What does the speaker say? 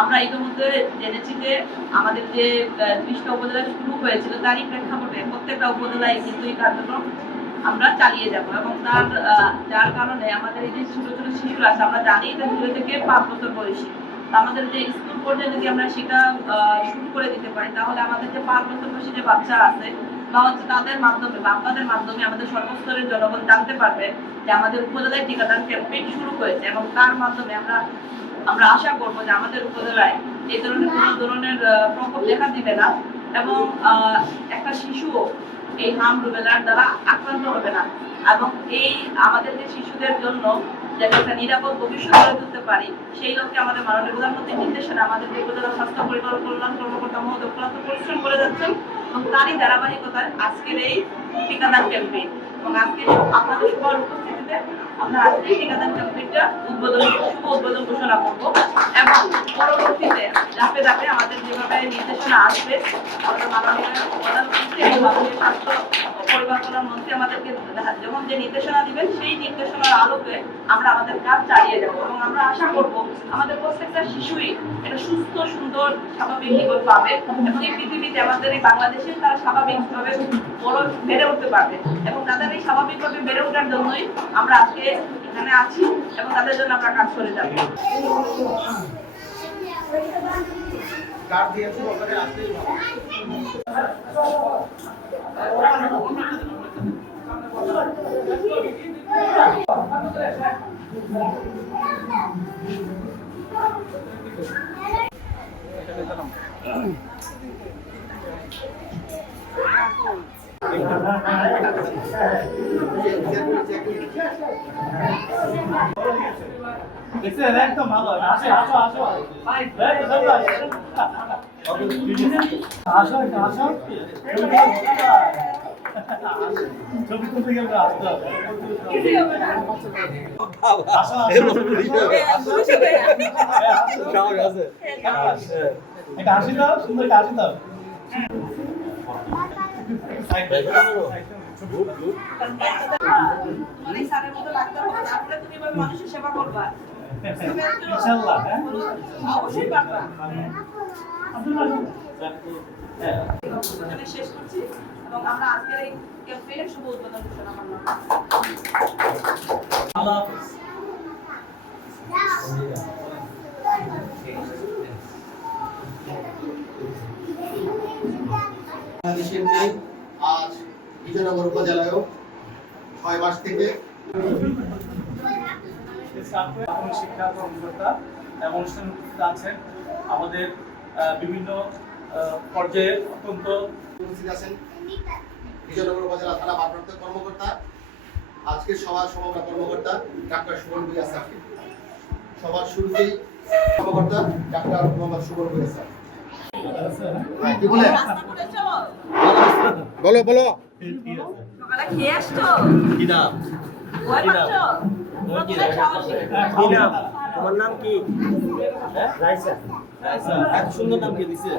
আমরা ইতিমধ্যে জেনেছি যে আমাদের যে 30টা উপজেলা শুরু হয়েছিল তারই প্রেক্ষাপটে প্রত্যেকটা উপজেলায় কিন্তু এই কার্যক্রম আমরা চালিয়ে যাব এবং যার কারণে আমাদের এই যে ছোট ছোট শিশুরা আছে আমরা জানি যে 2 থেকে 5 বছর বয়সী, আমাদের যে স্কুল পর্যায়ে যদি আমরা শিক্ষা শুরু করে দিতে পারি তাহলে আমাদের যে 5 বছর বয়সী যে বাচ্চা আছে বা হচ্ছে তাদের মাধ্যমে বা আপনাদের মাধ্যমে আমাদের সর্বস্তরের জনগণ জানতে পারবে যে আমাদের উপজেলায় টিকাদান ক্যাম্পেইন শুরু হয়েছে এবং তার মাধ্যমে আমরা আশা করব যে আমাদের উপজেলায় এই ধরনের কোনো ধরনের প্রকোপ দেখা দিবে না এবং একটা শিশুও এই হাম রুবেলার দ্বারা আক্রান্ত হবে না এবং এই আমাদের যে শিশুদের জন্য যাতে একটা নিরাপদ ভবিষ্যৎ গড়ে তুলতে পারি সেই লক্ষ্যে আমাদের মাননীয় প্রধানমন্ত্রীর নির্দেশনা আমাদের যে উপজেলা স্বাস্থ্য পরিবার কল্যাণ কর্মকর্তা মহোদয় অক্লান্ত পরিশ্রম করে যাচ্ছেন এবং তারই ধারাবাহিকতায় আজকের এই টিকাদান ক্যাম্পেইন এবং আজকে আপনাদের সবার উপস্থিতিতে আমরা আজকে টিকাদান ক্যাম্পেইনটা শুভ উদ্বোধন ঘোষণা করব এবং পরবর্তীতে ধাপে ধাপে আমাদের যেভাবে নির্দেশনা আসবে আমাদের মাননীয় প্রধানমন্ত্রী এবং মাননীয় স্বাস্থ্য পরিবার কল্যাণ মন্ত্রী আমাদেরকে যখন যে নির্দেশনা দিবেন সেই নির্দেশনার আলোকে আমরা আমাদের কাজ চালিয়ে যাব এবং আমরা আশা করব আমাদের প্রত্যেকটা শিশুই একটা সুস্থ সুন্দর স্বাভাবিক জীবন পাবে এবং এই পৃথিবীতে আমাদের এই বাংলাদেশে তারা স্বাভাবিকভাবে বেড়ে উঠতে পারবে এবং তাদের এই স্বাভাবিকভাবে বেড়ে ওঠার জন্যই আমরা আজকে এখানে আছি এবং তাদের জন্য আমরা কাজ করে যাব। দেখছেন একদম ভালো আসো আসো আসো ভাই আসো আসো ছবি তুলতে গেলে আসতে হবে একটা হাসি দাও সুন্দর একটা হাসি দাও মানুষের সেবা করবা ইনশাআল্লাহ অবশ্যই পারবা। শেষ করছি এবং আমরা আজকের এই ক্যাম্পেইনের শুভ উদ্বোধন ঘোষণা করলাম। আল্লাহ হাফেজ। বাংলাদেশের মেয়ে আজ বিজয়নগর উপজেলায়ও 6 মাস থেকে শিক্ষা কর্মকর্তা এবং অনুষ্ঠানে উপস্থিত আছেন আমাদের বিভিন্ন পর্যায়ে অত্যন্ত উপস্থিত আছেন বিজয়নগর উপজেলা থানা ভারপ্রাপ্ত কর্মকর্তা আজকের সভার সমাপনী কর্মকর্তা ডাক্তার সুমন ভূঁইয়া স্যারকে সবার শুরুতেই কর্মকর্তা ডাক্তার মোহাম্মদ সুমন ভূঁইয়া স্যার কি বলে বলো বলো সকালে খেয়ে আসছো? কি নাম? ভয় পাচ্ছো? কি নাম? তোমার নাম কি? রাইসা। এত সুন্দর নাম কে দিছে?